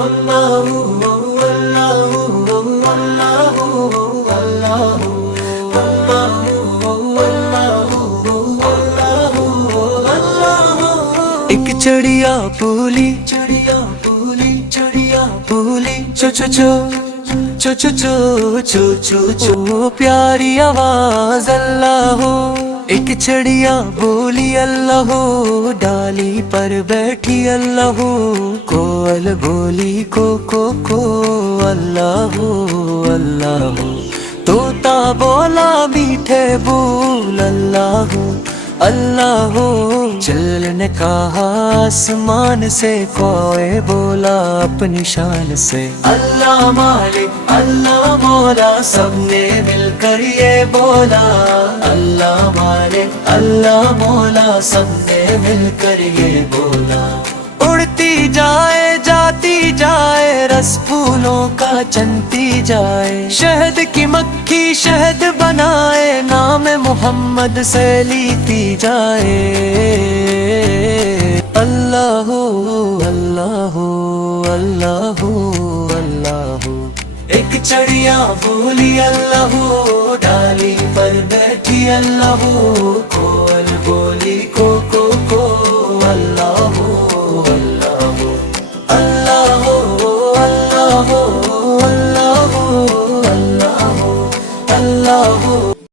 اللہ اللہ اللہ اللہ۔ ایک چڑیا بولی چڑیا بولی چڑیا بولی چو چو چو چو چو چو چو چو چو پیاری آواز اللہ ہو۔ ایک چڑیا بولی اللہ ہو، ڈالی پر بیٹھی اللہ ہو، کوئل بولی کو اللہ ہو اللہ ہو، طوطا بولا میٹھے بول اللہ ہو اللہ ہو، چل نے کہا آسمان سے، کوئے بولا اپنی شان سے، اللہ مالک اللہ مولا، سب نے مل کر یہ بولا، اللہ مالک اللہ مولا، سب نے مل کر یہ بولا۔ اڑتی جائے جاتی جائے، رس پھولوں کا چنتی جائے، شہد کی مکھی شہد بنائے، نام محمد سے لیتی جائے، اللہ ہو اللہ ہو اللہ ہو اللہ ہو۔ ایک چڑیا بولی اللہ ہو، ڈالی پر بیٹھی اللہ ہو، کوئل بولی کو اللہ